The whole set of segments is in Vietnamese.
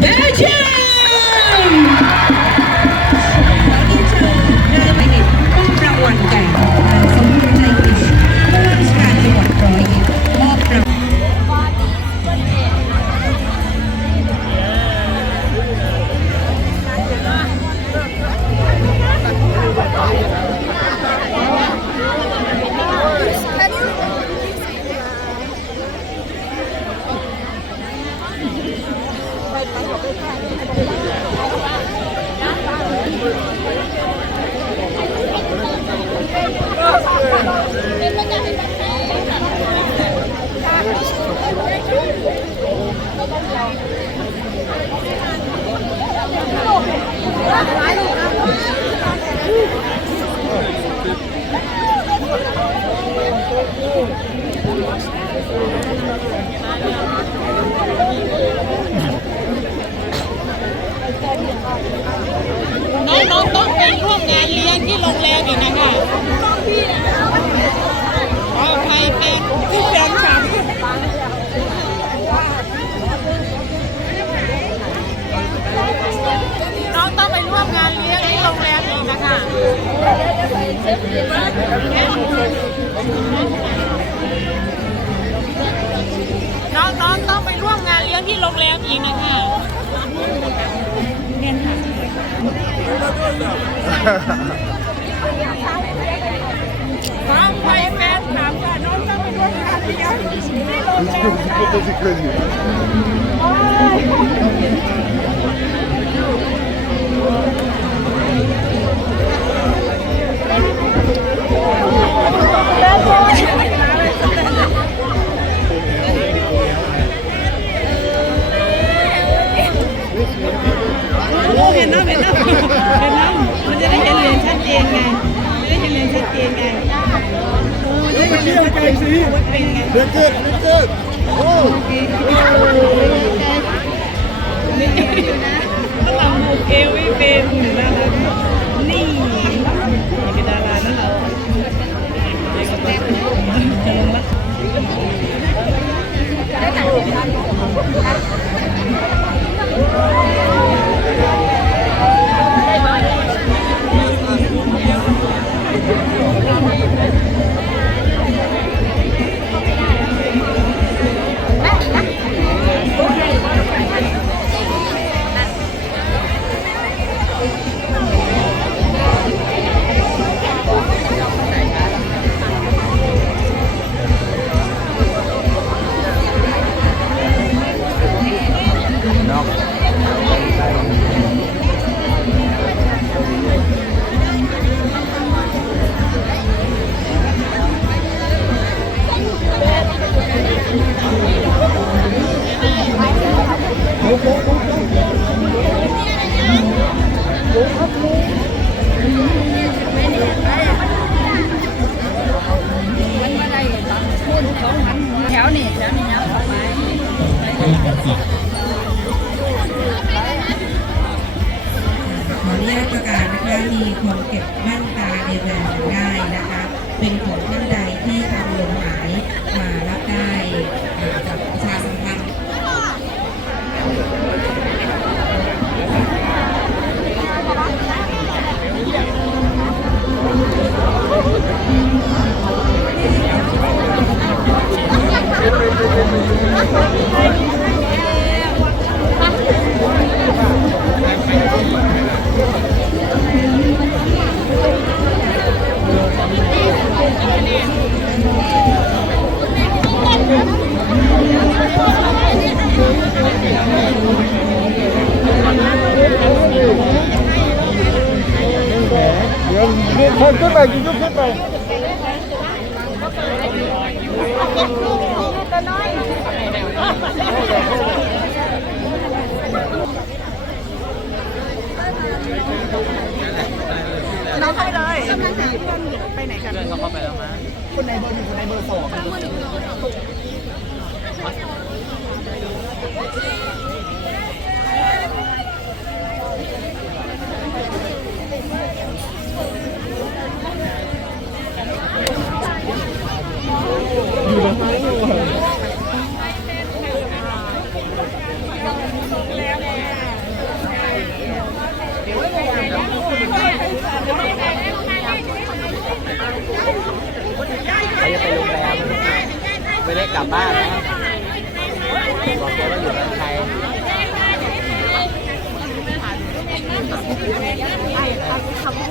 Дякую. น้องๆต้องไปร่วมงานเลี้ยงที่โรงแรมอีกนะคะเรียนค่ะน้องไปแฟนถามว่าน้องต้องไปร่วมงานเลี้ยงที่โรงแรม Çok teşekkür ediyorum. โ That's it, lift it. ถวนี่แถวนี่นะขออนุญาตประกาศนะคะมีคนเก็บแว่นตาเดียนแบบได้นะคะ เป็นของท่านใด นขึ้นไปยืนขึ้นไป น้องเข้าไปเลยไปไหนกัน คนในเบอร์หนึ่งคนในเบอร์สอง เขาจะไปโรงแรมไม่ได้กลับบ้านนะบอกแกว่าอยู่เมืองไทยไอ้ทำโห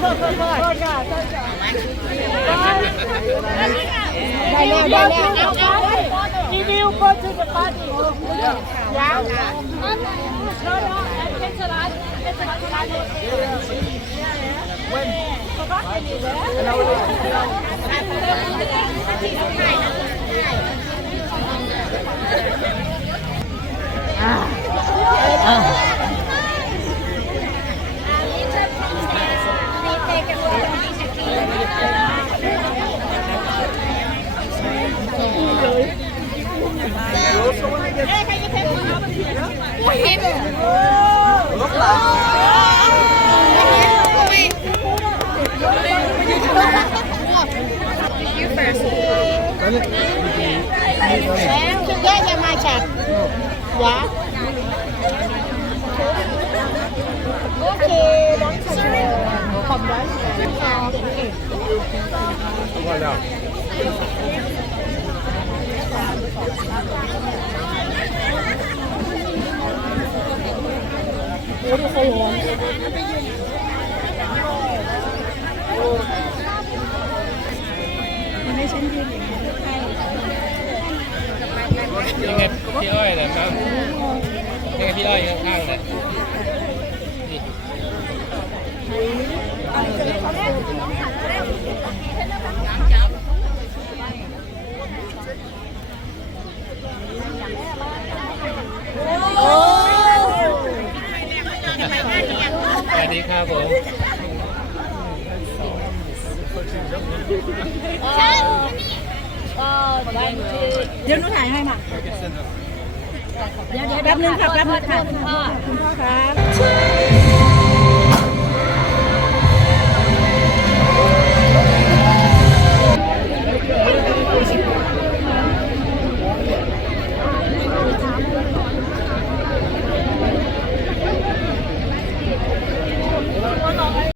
thôi thôi đây nè đây nè review go to the party yeah no no it's a lot it's ta sẽ mai chặt. Dạ. Ok, đón chào. Không đón chào. Không gọi nào. Ủa được không hồn? Mình đi xin duyên vậy. Nghiệp พี่อ้อยนะมั้งยังไงพี่อ้อยข้างๆเนี่ยนี่สวัสดีครับผม ก็เดี๋ยวหนูถ่ายให้มาเดี๋ยวเดี๋ยวแป๊บนึงค่ะแป๊บนึงค่ะคุณพ่อครับ